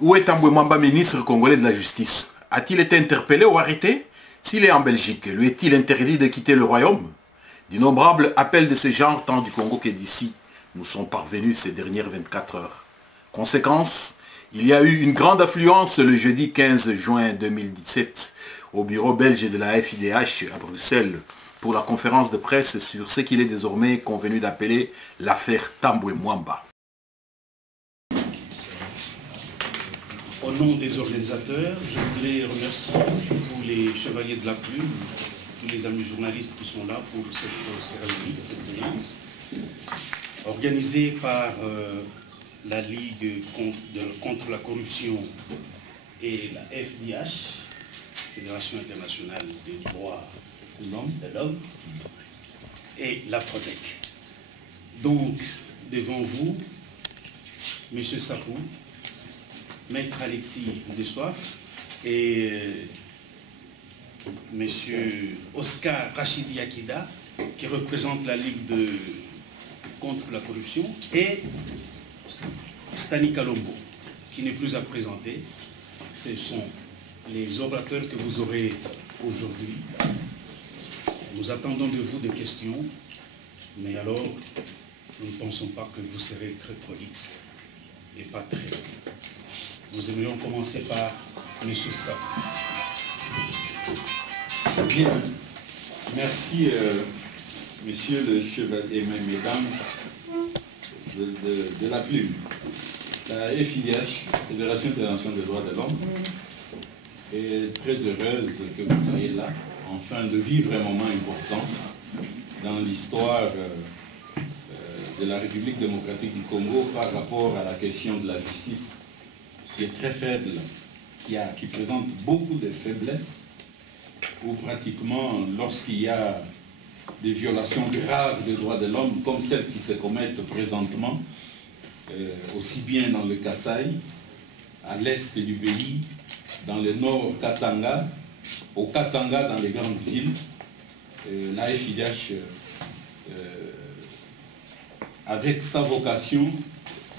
Où est Tambwe Mwamba, ministre congolais de la Justice? A-t-il été interpellé ou arrêté? S'il est en Belgique, lui est-il interdit de quitter le royaume? D'innombrables appels de ce genre, tant du Congo que d'ici, nous sont parvenus ces dernières 24 heures. Conséquence, il y a eu une grande affluence le jeudi 15 juin 2017 au bureau belge de la FIDH à Bruxelles pour la conférence de presse sur ce qu'il est désormais convenu d'appeler l'affaire Tambwe Mwamba. Au nom des organisateurs, je voudrais remercier tous les chevaliers de la plume, tous les amis journalistes qui sont là pour cette cérémonie, cette séance, organisée par la Ligue contre la corruption et la FIDH, Fédération internationale des droits de l'homme, et la Prodec. Donc, devant vous, M. Sapou, Maître Alexis Dessoif et M. Oscar Rachidi Akida, qui représente la Ligue contre la corruption, et Stani Kalombo, qui n'est plus à présenter. Ce sont les orateurs que vous aurez aujourd'hui. Nous attendons de vous des questions, mais alors nous ne pensons pas que vous serez très prolixe et pas très. Nous aimerions commencer par M. Sapou. Bien, merci Monsieur le Chevalier et Mesdames de la plume. La FIDH, Fédération internationale des droits de l'homme, est très heureuse que vous soyez là, afin de vivre un moment important dans l'histoire de la République démocratique du Congo par rapport à la question de la justice, qui est très faible, qui présente beaucoup de faiblesses, où pratiquement, lorsqu'il y a des violations graves des droits de l'homme, comme celles qui se commettent présentement, aussi bien dans le Kasaï, à l'est du pays, dans le nord Katanga, au Katanga, dans les grandes villes, la FIDH, avec sa vocation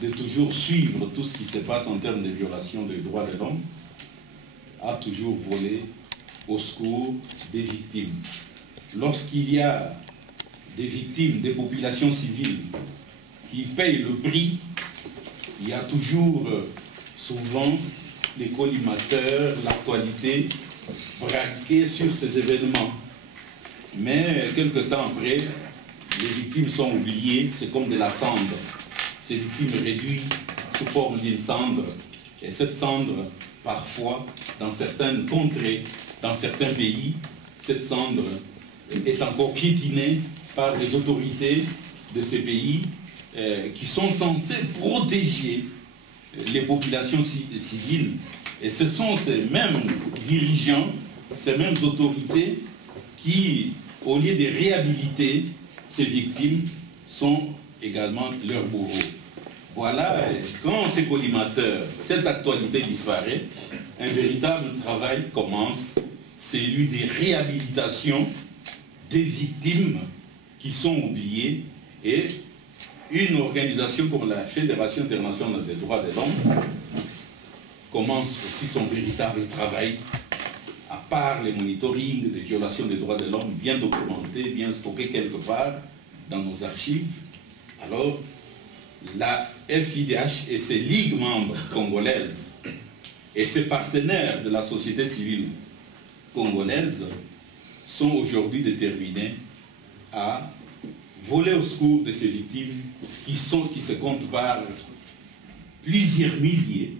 de toujours suivre tout ce qui se passe en termes de violation des droits de l'homme, a toujours volé au secours des victimes. Lorsqu'il y a des victimes, des populations civiles qui payent le prix, il y a toujours, souvent, les collimateurs, l'actualité, braquée sur ces événements. Mais quelque temps après, les victimes sont oubliées, c'est comme de la cendre. Ces victimes réduites sous forme d'une cendre, et cette cendre, parfois, dans certaines contrées, dans certains pays, cette cendre est encore piétinée par les autorités de ces pays qui sont censés protéger les populations civiles. Et ce sont ces mêmes dirigeants, ces mêmes autorités qui, au lieu de réhabiliter ces victimes, sont également leurs bourreaux. Voilà, quand ces collimateurs, cette actualité disparaît, un véritable travail commence, c'est celui des réhabilitations des victimes qui sont oubliées, et une organisation comme la Fédération internationale des droits de l'homme commence aussi son véritable travail, à part les monitorings des violations des droits de l'homme bien documentés, bien stockés quelque part dans nos archives. Alors, la FIDH et ses ligues membres congolaises et ses partenaires de la société civile congolaise sont aujourd'hui déterminés à voler au secours de ces victimes qui se comptent par plusieurs milliers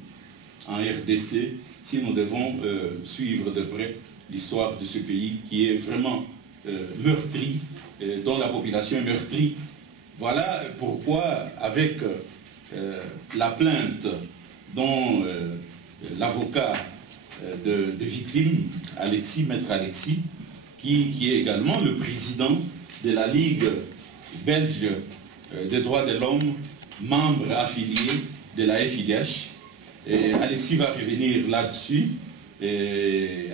en RDC, si nous devons suivre de près l'histoire de ce pays qui est vraiment meurtri, dont la population est meurtrie. Voilà pourquoi, avec la plainte dont l'avocat de victimes, Maître Alexis, qui est également le président de la Ligue belge des droits de l'homme, membre affilié de la FIDH. Et Alexis va revenir là-dessus.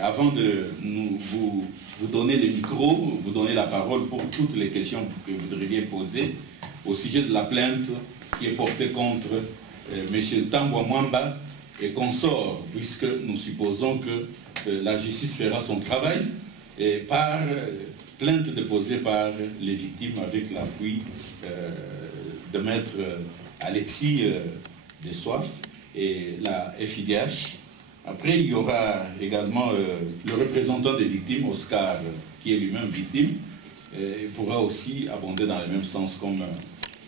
Avant de vous donner le micro, vous donner la parole pour toutes les questions que vous voudriez poser au sujet de la plainte qui est portée contre M. Tambwe Mwamba, et consorts, puisque nous supposons que la justice fera son travail et par plainte déposée par les victimes avec l'appui de maître Alexis Dessoif et la FIDH. Après, il y aura également le représentant des victimes, Oscar, qui est lui-même victime, et pourra aussi abonder dans le même sens comme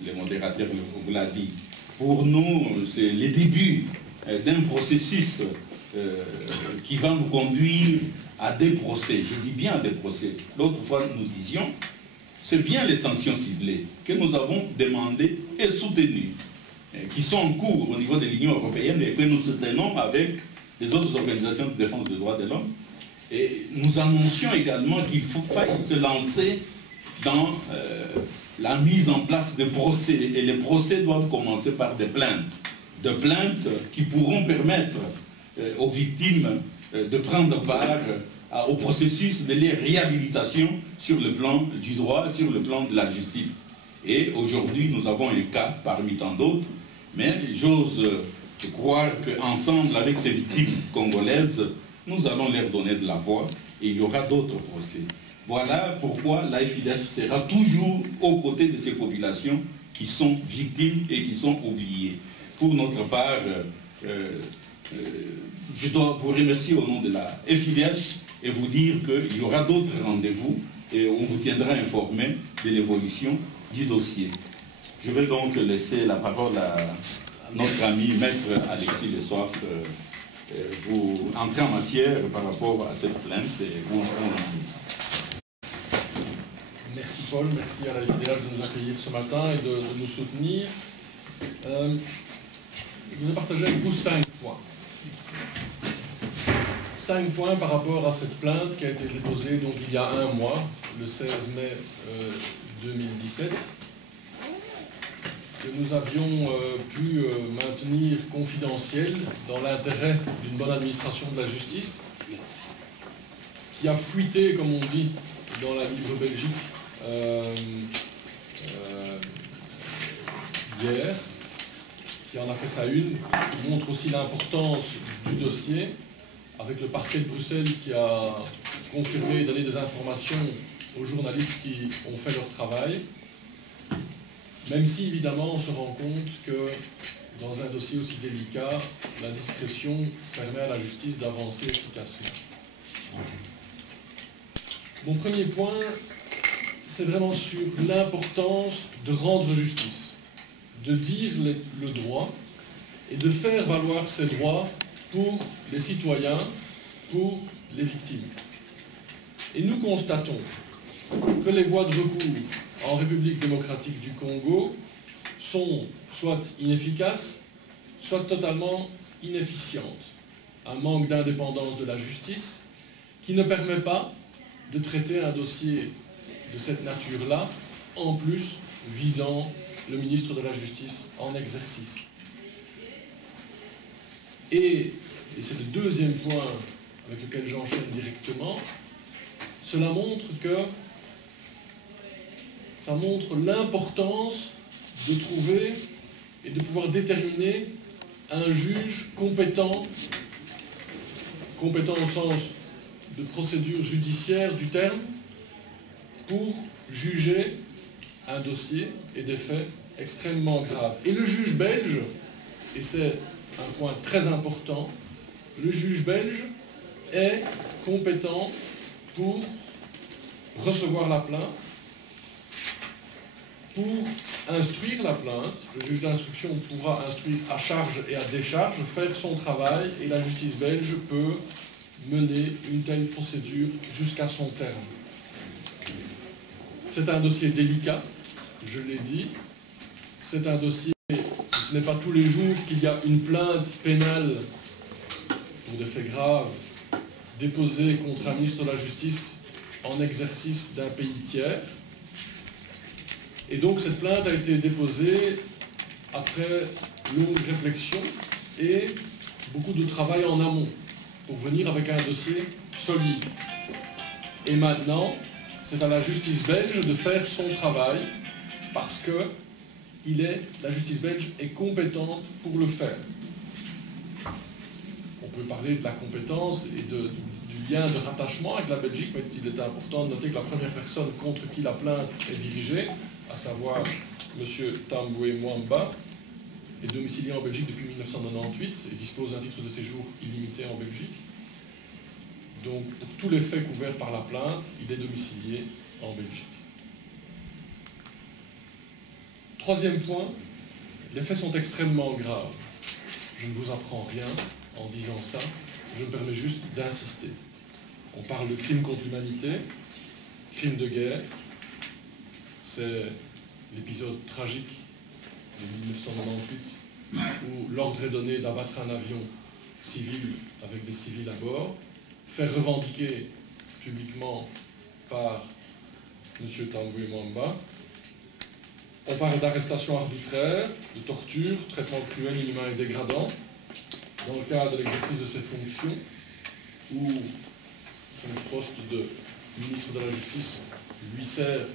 le modérateur vous l'a dit. Pour nous, c'est le début d'un processus qui va nous conduire à des procès. Je dis bien à des procès. L'autre fois, nous disions, c'est bien les sanctions ciblées que nous avons demandées et soutenues, qui sont en cours au niveau de l'Union européenne et que nous soutenons avec les autres organisations de défense des droits de l'homme. Et nous annoncions également qu'il faille se lancer dans la mise en place de procès. Et les procès doivent commencer par des plaintes. Des plaintes qui pourront permettre aux victimes de prendre part au processus de leur réhabilitation sur le plan du droit, sur le plan de la justice. Et aujourd'hui, nous avons un cas parmi tant d'autres, mais j'ose croire qu'ensemble, avec ces victimes congolaises, nous allons leur donner de la voix et il y aura d'autres procès. Voilà pourquoi l'AFIDH sera toujours aux côtés de ces populations qui sont victimes et qui sont oubliées. Pour notre part, je dois vous remercier au nom de la FIDH et vous dire qu'il y aura d'autres rendez-vous et on vous tiendra informé de l'évolution du dossier. Je vais donc laisser la parole à notre ami Maître Alexis Dessoif vous entrer en matière par rapport à cette plainte et où on en est. Merci Paul, merci à la FIDH de nous accueillir ce matin et de nous soutenir. Je vous ai partagé avec vous 5 points. 5 points par rapport à cette plainte qui a été déposée donc, il y a un mois, le 16 mai 2017, que nous avions pu maintenir confidentielle dans l'intérêt d'une bonne administration de la justice, qui a fuité, comme on dit, dans la Libre Belgique hier, qui en a fait sa une, qui montre aussi l'importance du dossier, avec le parquet de Bruxelles qui a confirmé et donné des informations aux journalistes qui ont fait leur travail, même si évidemment on se rend compte que dans un dossier aussi délicat, la discrétion permet à la justice d'avancer efficacement. Mon premier point, c'est vraiment sur l'importance de rendre justice, de dire le droit et de faire valoir ces droits pour les citoyens, pour les victimes. Et nous constatons que les voies de recours en République démocratique du Congo sont soit inefficaces, soit totalement inefficientes. Un manque d'indépendance de la justice qui ne permet pas de traiter un dossier de cette nature-là, en plus visant le ministre de la Justice en exercice. Et c'est le deuxième point avec lequel j'enchaîne directement, cela montre que ça montre l'importance de trouver et de pouvoir déterminer un juge compétent au sens de procédure judiciaire du terme, pour juger un dossier et des faits extrêmement graves. Et le juge belge, et c'est un point très important, le juge belge est compétent pour recevoir la plainte, pour instruire la plainte. Le juge d'instruction pourra instruire à charge et à décharge, faire son travail, et la justice belge peut mener une telle procédure jusqu'à son terme. C'est un dossier délicat, je l'ai dit. C'est un dossier, ce n'est pas tous les jours qu'il y a une plainte pénale pour des faits graves déposée contre un ministre de la Justice en exercice d'un pays tiers. Et donc cette plainte a été déposée après longue réflexion et beaucoup de travail en amont pour venir avec un dossier solide. Et maintenant, c'est à la justice belge de faire son travail parce que la justice belge est compétente pour le faire. peut parler de la compétence et du lien de rattachement avec la Belgique, mais il est important de noter que la première personne contre qui la plainte est dirigée, à savoir M. Tamboué Mwamba, est domicilié en Belgique depuis 1998 et dispose d'un titre de séjour illimité en Belgique. Donc, pour tous les faits couverts par la plainte, il est domicilié en Belgique. Troisième point, les faits sont extrêmement graves. Je ne vous apprends rien en disant ça, je me permets juste d'insister. On parle de crime contre l'humanité, crime de guerre, c'est l'épisode tragique de 1998 où l'ordre est donné d'abattre un avion civil avec des civils à bord, fait revendiquer publiquement par M. Tamboué Mwamba. On parle d'arrestation arbitraire, de torture, traitement cruel, inhumain et dégradant dans le cadre de l'exercice de ses fonctions où son poste de ministre de la Justice lui sert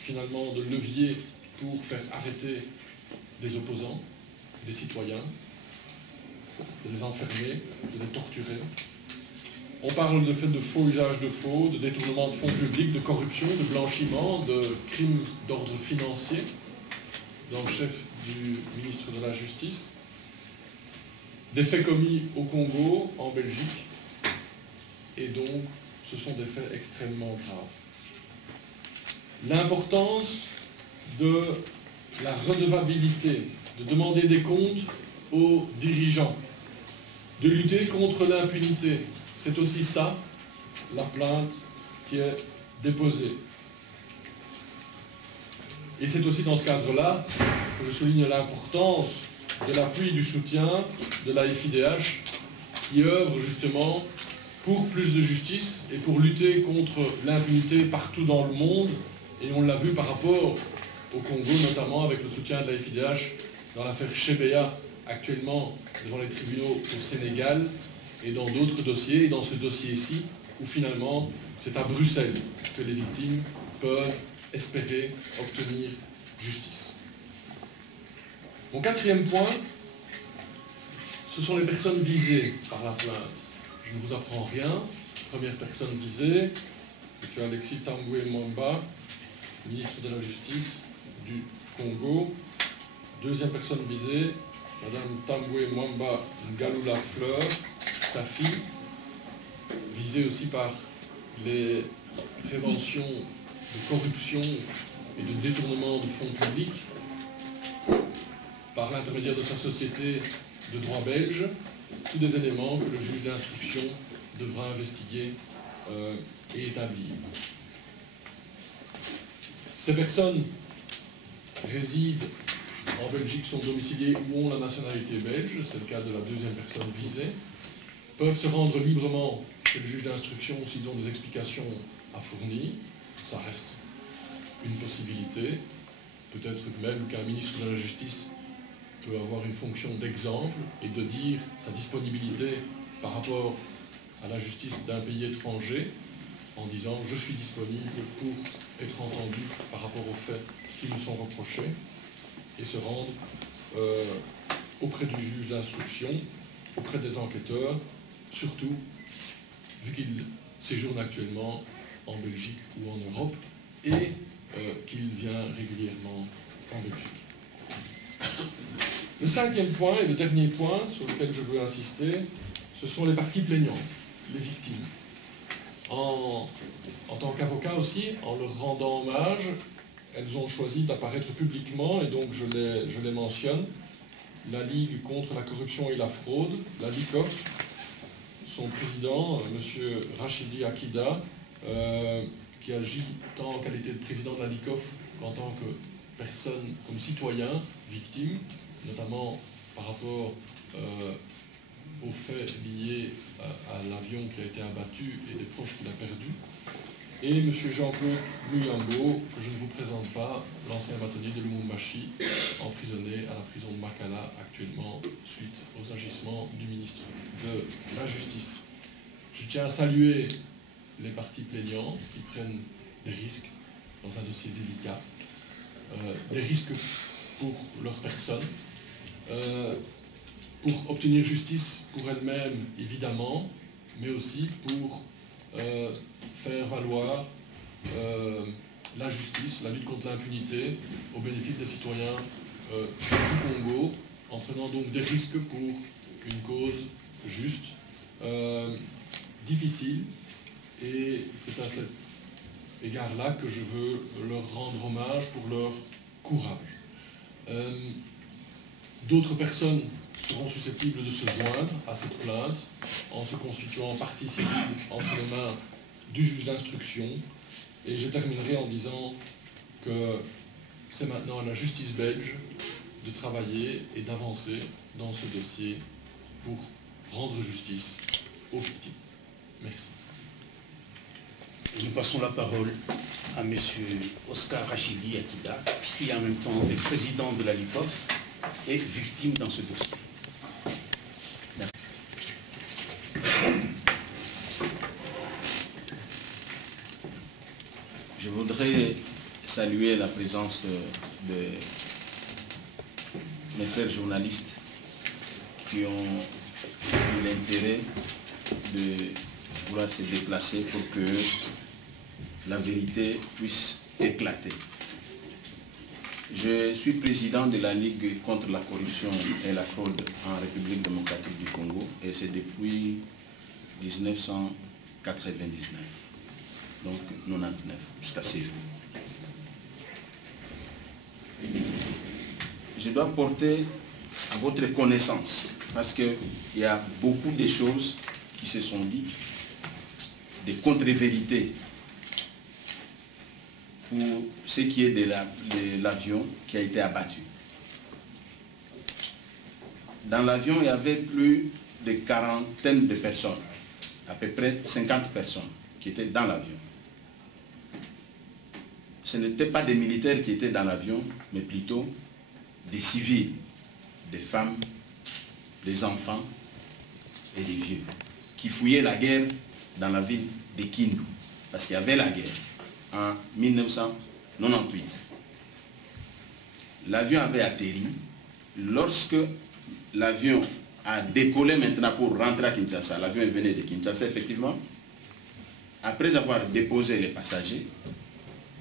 finalement de levier pour faire arrêter des opposants, des citoyens, de les enfermer, de les torturer. On parle de fait de faux usage de faux, de détournement de fonds publics, de corruption, de blanchiment, de crimes d'ordre financier dans le chef du ministre de la Justice, des faits commis au Congo, en Belgique, et donc ce sont des faits extrêmement graves. L'importance de la redevabilité, de demander des comptes aux dirigeants, de lutter contre l'impunité. C'est aussi ça, la plainte qui est déposée. Et c'est aussi dans ce cadre-là que je souligne l'importance de l'appui, du soutien de la FIDH qui œuvre justement pour plus de justice et pour lutter contre l'impunité partout dans le monde. Et on l'a vu par rapport au Congo, notamment avec le soutien de la FIDH dans l'affaire Chebeya, actuellement devant les tribunaux au Sénégal, et dans d'autres dossiers, et dans ce dossier-ci, où finalement, c'est à Bruxelles que les victimes peuvent espérer obtenir justice. Mon quatrième point, ce sont les personnes visées par la plainte. Je ne vous apprends rien. Première personne visée, M. Alexis Tamboué Mwamba, ministre de la Justice du Congo. Deuxième personne visée, Mme Tamboué Mwamba Ngaloula Fleur, sa fille, visée aussi par les préventions de corruption et de détournement de fonds publics, par l'intermédiaire de sa société de droit belge, tous des éléments que le juge d'instruction devra investiguer et établir. Ces personnes résident en Belgique, sont domiciliées ou ont la nationalité belge, c'est le cas de la deuxième personne visée, peuvent se rendre librement chez le juge d'instruction s'ils ont des explications à fournir. Ça reste une possibilité. Peut-être même qu'un ministre de la Justice peut avoir une fonction d'exemple et de dire sa disponibilité par rapport à la justice d'un pays étranger en disant « je suis disponible pour être entendu par rapport aux faits qui me sont reprochés » et se rendre auprès du juge d'instruction, auprès des enquêteurs, surtout vu qu'il séjourne actuellement en Belgique ou en Europe et qu'il vient régulièrement en Belgique. Le cinquième point et le dernier point sur lequel je veux insister, ce sont les parties plaignantes, les victimes. En tant qu'avocat aussi, en leur rendant hommage, elles ont choisi d'apparaître publiquement, et donc je les mentionne, la Ligue contre la corruption et la fraude, la LICOF, son président, M. Rachidi Akida, qui agit tant en qualité de président de la LICOF qu'en tant que personne, comme citoyen, victime, notamment par rapport aux faits liés à l'avion qui a été abattu et des proches qu'il a perdus. Et M. Jean-Claude Muyambo, que je ne vous présente pas, l'ancien bâtonnier de Lumumbashi, emprisonné à la prison de Makala actuellement suite aux agissements du ministre de la Justice. Je tiens à saluer les parties plaignantes qui prennent des risques dans un dossier délicat, des risques pour leur personne, pour obtenir justice pour elle-même, évidemment, mais aussi pour faire valoir la justice, la lutte contre l'impunité au bénéfice des citoyens du Congo, en prenant donc des risques pour une cause juste, difficile, et c'est à cet égard-là que je veux leur rendre hommage pour leur courage. D'autres personnes seront susceptibles de se joindre à cette plainte en se constituant partie civile entre les mains du juge d'instruction. Et je terminerai en disant que c'est maintenant à la justice belge de travailler et d'avancer dans ce dossier pour rendre justice aux victimes. Merci. Nous passons la parole à M. Oscar Rachidi Akida, qui en même temps est président de la LICOF et victime dans ce dossier. Je voudrais saluer la présence de mes frères journalistes qui ont eu l'intérêt de vouloir se déplacer pour que la vérité puisse éclater. Je suis président de la Ligue contre la corruption et la fraude en République démocratique du Congo, et c'est depuis 1999, donc 99, jusqu'à ces jours. Je dois porter à votre connaissance, parce qu'il y a beaucoup de choses qui se sont dites, des contre-vérités pour ce qui est de l'avion qui a été abattu. Dans l'avion, il y avait plus de quarantaine de personnes, à peu près 50 personnes qui étaient dans l'avion. Ce n'étaient pas des militaires qui étaient dans l'avion, mais plutôt des civils, des femmes, des enfants et des vieux, qui fouillaient la guerre dans la ville de Kindu, parce qu'il y avait la guerre en 1998. L'avion avait atterri. Lorsque l'avion a décollé maintenant pour rentrer à Kinshasa, l'avion venait de Kinshasa effectivement, après avoir déposé les passagers,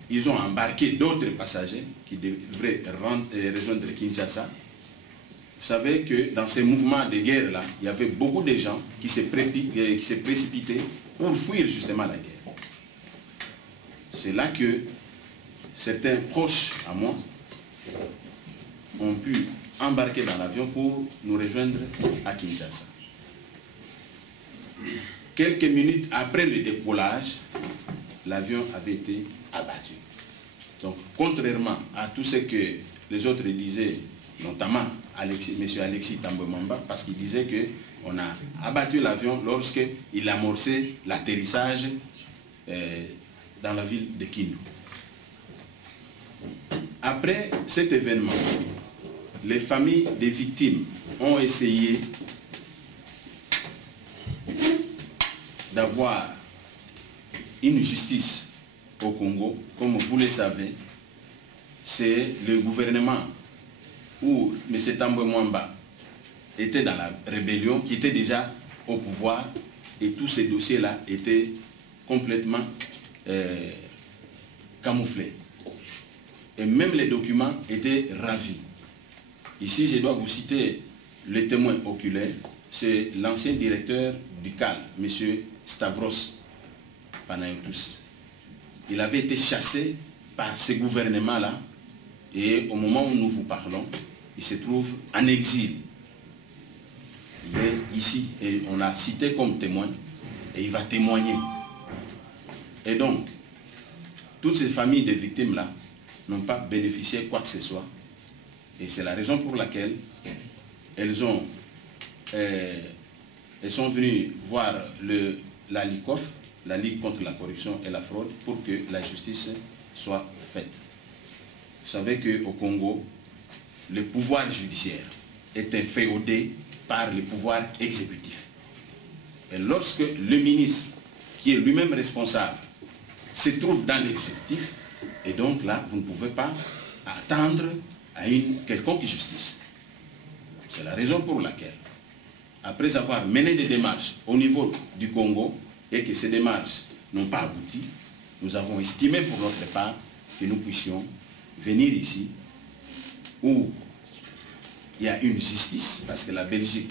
ils ont embarqué d'autres passagers qui devraient rejoindre Kinshasa. Vous savez que dans ces mouvements de guerre-là, il y avait beaucoup de gens qui se précipitaient pour fuir justement la guerre. C'est là que certains proches à moi ont pu embarquer dans l'avion pour nous rejoindre à Kinshasa. Quelques minutes après le décollage, l'avion avait été abattu. Donc, contrairement à tout ce que les autres disaient, notamment M. Alexis Tambwe-Mwamba, parce qu'il disait qu'on a abattu l'avion lorsqu'il amorçait l'atterrissage dans la ville de Kindu. Après cet événement, les familles des victimes ont essayé d'avoir une justice au Congo. Comme vous le savez, c'est le gouvernement où M. Tambwe-Mwamba était dans la rébellion, qui était déjà au pouvoir, et tous ces dossiers-là étaient complètement camouflés. Et même les documents étaient ravis. Ici, je dois vous citer le témoin oculaire, c'est l'ancien directeur du CAL, M. Stavros Panayotis. Il avait été chassé par ce gouvernement-là, et au moment où nous vous parlons, il se trouve en exil. Il est ici, et on l'a cité comme témoin, et il va témoigner. Et donc, toutes ces familles de victimes-là n'ont pas bénéficié quoi que ce soit. Et c'est la raison pour laquelle elles sont venues voir la LICOF, la Ligue contre la corruption et la fraude, pour que la justice soit faite. Vous savez qu'au Congo, le pouvoir judiciaire est inféodé par le pouvoir exécutif. Et lorsque le ministre, qui est lui-même responsable, se trouve dans l'exécutif, et donc là, vous ne pouvez pas attendre à une quelconque justice. C'est la raison pour laquelle, après avoir mené des démarches au niveau du Congo et que ces démarches n'ont pas abouti, nous avons estimé pour notre part que nous puissions venir ici où il y a une justice, parce que la Belgique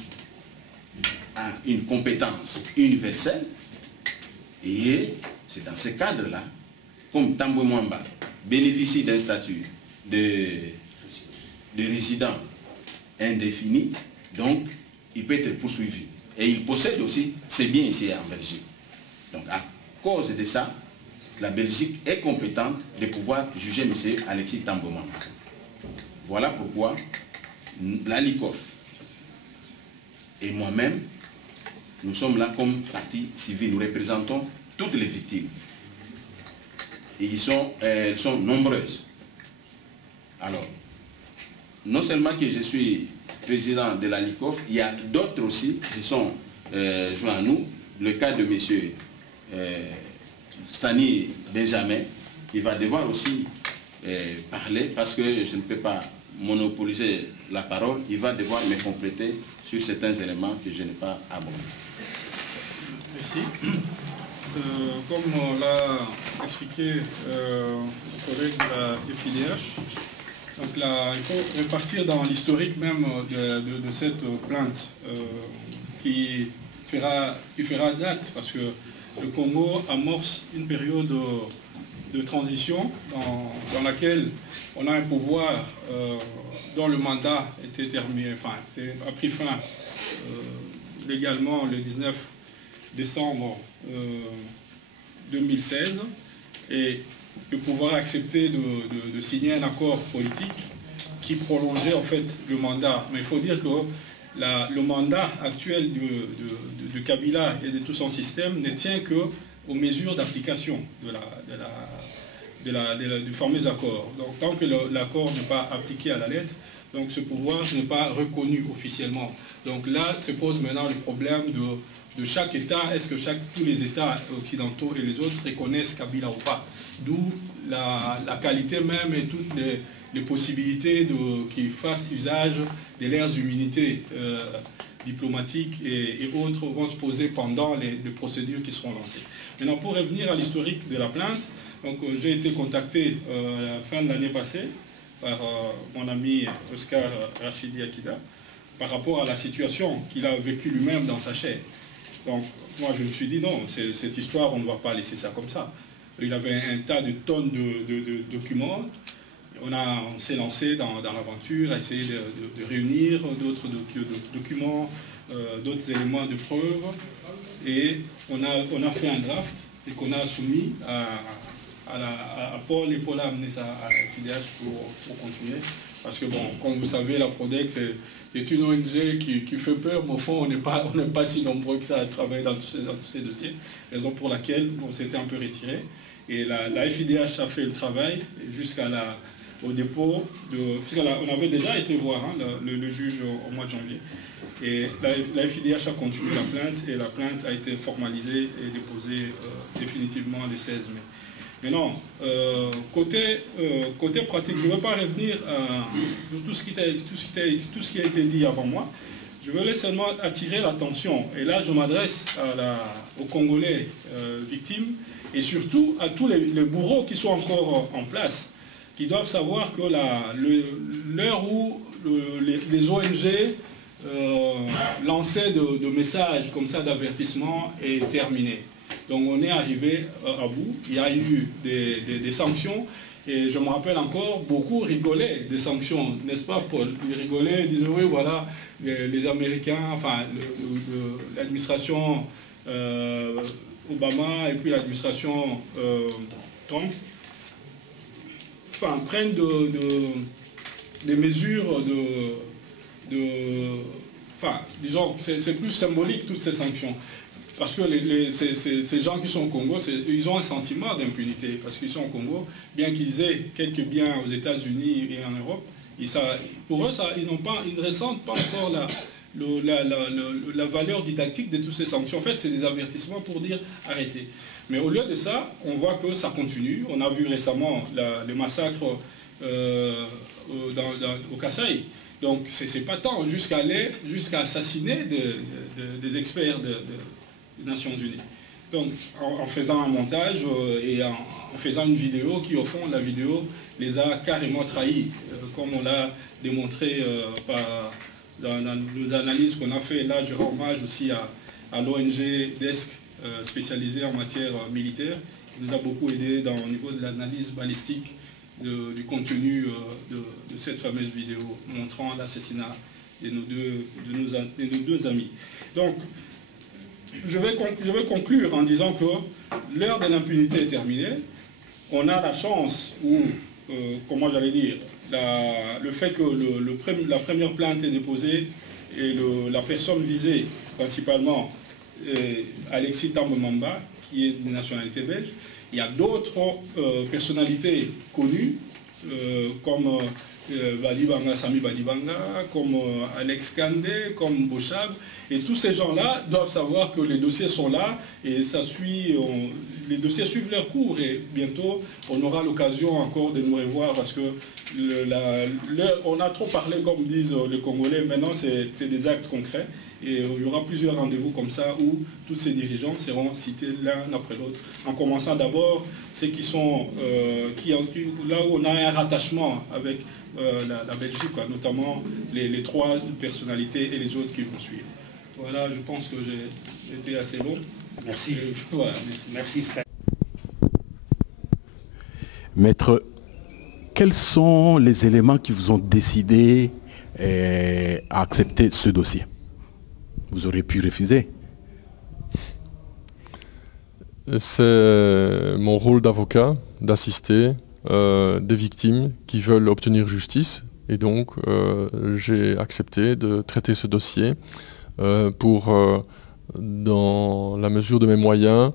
a une compétence universelle, et c'est dans ce cadre-là, comme Tambwe Mwamba bénéficie d'un statut de résident indéfini, donc il peut être poursuivi. Et il possède aussi ses biens ici en Belgique. Donc à cause de ça, la Belgique est compétente de pouvoir juger M. Alexis Tambwe Mwamba. Voilà pourquoi la LICOF et moi-même, nous sommes là comme partie civile. Nous représentons toutes les victimes. Et elles sont nombreuses. Alors, non seulement que je suis président de la LICOF, il y a d'autres aussi qui sont joints à nous. Le cas de M. Stani Benjamin, qui va devoir aussi parler, parce que je ne peux pas monopoliser la parole, il va devoir me compléter sur certains éléments que je n'ai pas abordés. Merci. Comme l'a expliqué le collègue de la FIDH, donc là, il faut repartir dans l'historique même de cette plainte qui fera date, parce que le Congo amorce une période de transition dans laquelle on a un pouvoir dont le mandat était terminé, enfin, a pris fin légalement le 19 décembre 2016, et le pouvoir a accepté de signer un accord politique qui prolongeait en fait le mandat. Mais il faut dire que le mandat actuel de Kabila et de tout son système ne tient qu'aux mesures d'application du fameux accord. Donc tant que l'accord n'est pas appliqué à la lettre, donc ce pouvoir n'est pas reconnu officiellement. Donc là se pose maintenant le problème de chaque État. Est-ce que tous les États occidentaux et les autres reconnaissent Kabila ou pas? D'où la qualité même et toutes les possibilités qu'ils fassent usage de leurs immunités diplomatiques et autres vont se poser pendant les procédures qui seront lancées. Maintenant, pour revenir à l'historique de la plainte, j'ai été contacté à la fin de l'année passée par mon ami Oscar Rachidi Akida par rapport à la situation qu'il a vécue lui-même dans sa chair. Donc moi je me suis dit non, cette histoire on ne va pas laisser ça comme ça. Il avait un tas de tonnes de documents. On s'est lancé dans l'aventure, à essayer de réunir d'autres documents, d'autres éléments de preuve. Et on a fait un draft et qu'on a soumis à Paul, et Paul a amené ça à la FIDH pour continuer. Parce que bon, comme vous savez, la Prodex c'est une ONG qui fait peur, mais au fond on n'est pas si nombreux que ça à travailler dans tous ces dossiers. Raison pour laquelle on s'était un peu retiré. Et la FIDH a fait le travail au dépôt, on avait déjà été voir le juge au mois de janvier. Et la FIDH a continué la plainte, et la plainte a été formalisée et déposée définitivement le 16 mai. Maintenant, côté pratique, je ne veux pas revenir sur tout ce qui a été dit avant moi. Je voulais seulement attirer l'attention, et là je m'adresse aux Congolais victimes, et surtout à tous les bourreaux qui sont encore en place, qui doivent savoir que l'heure où les ONG lançaient de messages comme ça d'avertissement est terminée. Donc on est arrivé à bout, il y a eu des sanctions, et je me rappelle encore, beaucoup rigolaient des sanctions, n'est-ce pas Paul? Ils rigolaient, ils disaient oui voilà, les Américains, enfin l'administration Obama et puis l'administration Trump, enfin, prennent des mesures enfin, disons, c'est plus symbolique toutes ces sanctions. Parce que ces gens qui sont au Congo, ils ont un sentiment d'impunité. Parce qu'ils sont au Congo, bien qu'ils aient quelques biens aux États-Unis et en Europe, pour eux, ils ne ressentent pas encore la valeur didactique de toutes ces sanctions. En fait, c'est des avertissements pour dire arrêtez. Mais au lieu de ça, on voit que ça continue. On a vu récemment le massacre au Kasaï. Donc c'est pas tant jusqu'à assassiner des experts des Nations Unies. Donc en faisant un montage et en faisant une vidéo qui au fond la vidéo les a carrément trahis, comme on l'a démontré dans nos analyses qu'on a fait. Là je rends hommage aussi à l'ONG DESC spécialisée en matière militaire, qui nous a beaucoup aidé au niveau de l'analyse balistique du contenu de cette fameuse vidéo montrant l'assassinat de nos deux amis. Donc, je vais conclure en disant que l'heure de l'impunité est terminée. On a la chance, ou comment j'allais dire, le fait que la première plainte est déposée et la personne visée, principalement Alexis Thambwe Mwamba, qui est de nationalité belge. Il y a d'autres personnalités connues, comme Sami Badibanga, comme Alex Kandé, comme Bochab. Et tous ces gens-là doivent savoir que les dossiers sont là et les dossiers suivent leur cours. Et bientôt, on aura l'occasion encore de nous revoir parce que on a trop parlé, comme disent les Congolais. Maintenant, c'est des actes concrets. Et il y aura plusieurs rendez-vous comme ça où tous ces dirigeants seront cités l'un après l'autre. En commençant d'abord ceux qui sont là où on a un rattachement avec la Belgique, quoi, notamment les trois personnalités et les autres qui vont suivre. Voilà, je pense que j'ai été assez long. Merci. Voilà, merci. Maître, quels sont les éléments qui vous ont décidé à accepter ce dossier? Vous auriez pu refuser. C'est mon rôle d'avocat d'assister des victimes qui veulent obtenir justice. Et donc, j'ai accepté de traiter ce dossier pour, dans la mesure de mes moyens,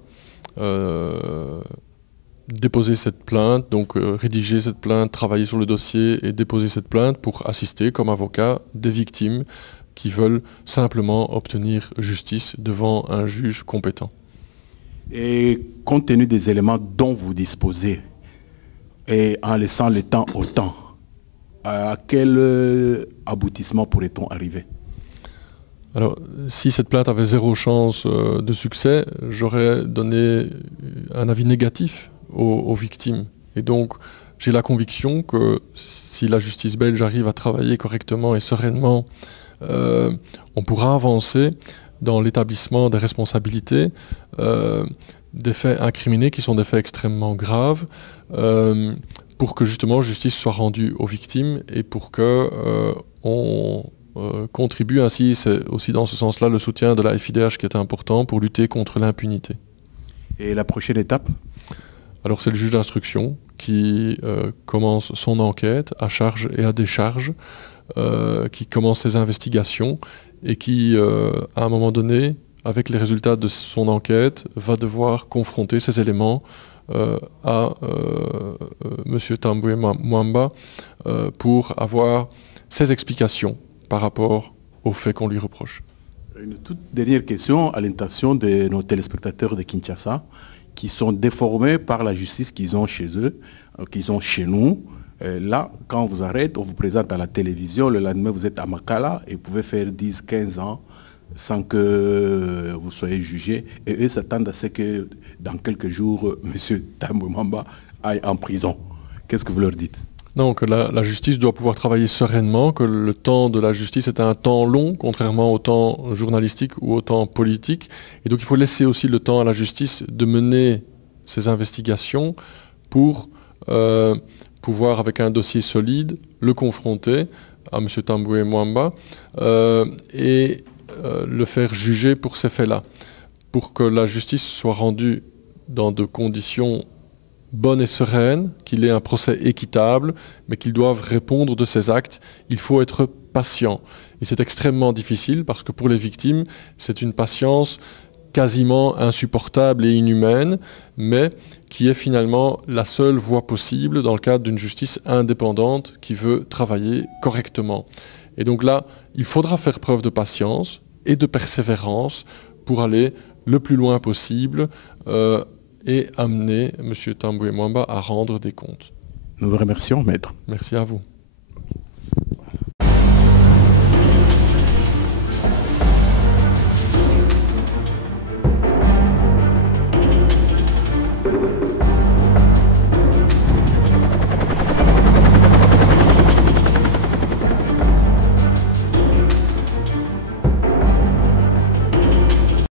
déposer cette plainte, donc rédiger cette plainte, travailler sur le dossier et déposer cette plainte pour assister comme avocat des victimes qui veulent simplement obtenir justice devant un juge compétent. Et compte tenu des éléments dont vous disposez, et en laissant le temps au temps, à quel aboutissement pourrait-on arriver? Alors, si cette plainte avait zéro chance de succès, j'aurais donné un avis négatif aux victimes. Et donc, j'ai la conviction que si la justice belge arrive à travailler correctement et sereinement, on pourra avancer dans l'établissement des responsabilités des faits incriminés qui sont des faits extrêmement graves pour que justement justice soit rendue aux victimes et pour que on contribue ainsi, c'est aussi dans ce sens-là le soutien de la FIDH qui est important pour lutter contre l'impunité. Et la prochaine étape? Alors c'est le juge d'instruction qui commence son enquête à charge et à décharge, qui commence ses investigations et qui, à un moment donné, avec les résultats de son enquête, va devoir confronter ces éléments à M. Thambwe Mwamba pour avoir ses explications par rapport aux faits qu'on lui reproche. Une toute dernière question à l'intention de nos téléspectateurs de Kinshasa qui sont déformés par la justice qu'ils ont chez eux, qu'ils ont chez nous. Là, quand on vous arrête, on vous présente à la télévision, le lendemain vous êtes à Makala et vous pouvez faire 10, 15 ans sans que vous soyez jugé. Et eux s'attendent à ce que dans quelques jours, M. Thambwe Mwamba aille en prison. Qu'est-ce que vous leur dites? Non, que la justice doit pouvoir travailler sereinement, que le temps de la justice est un temps long, contrairement au temps journalistique ou au temps politique. Et donc il faut laisser aussi le temps à la justice de mener ses investigations pour pouvoir, avec un dossier solide, le confronter à M. Thambwe Mwamba et le faire juger pour ces faits-là. Pour que la justice soit rendue dans de conditions bonnes et sereines, qu'il ait un procès équitable, mais qu'ils doivent répondre de ces actes, il faut être patient. Et c'est extrêmement difficile parce que pour les victimes, c'est une patience quasiment insupportable et inhumaine, mais qui est finalement la seule voie possible dans le cadre d'une justice indépendante qui veut travailler correctement. Et donc là, il faudra faire preuve de patience et de persévérance pour aller le plus loin possible et amener M. Thambwe Mwamba à rendre des comptes. Nous vous remercions, maître. Merci à vous.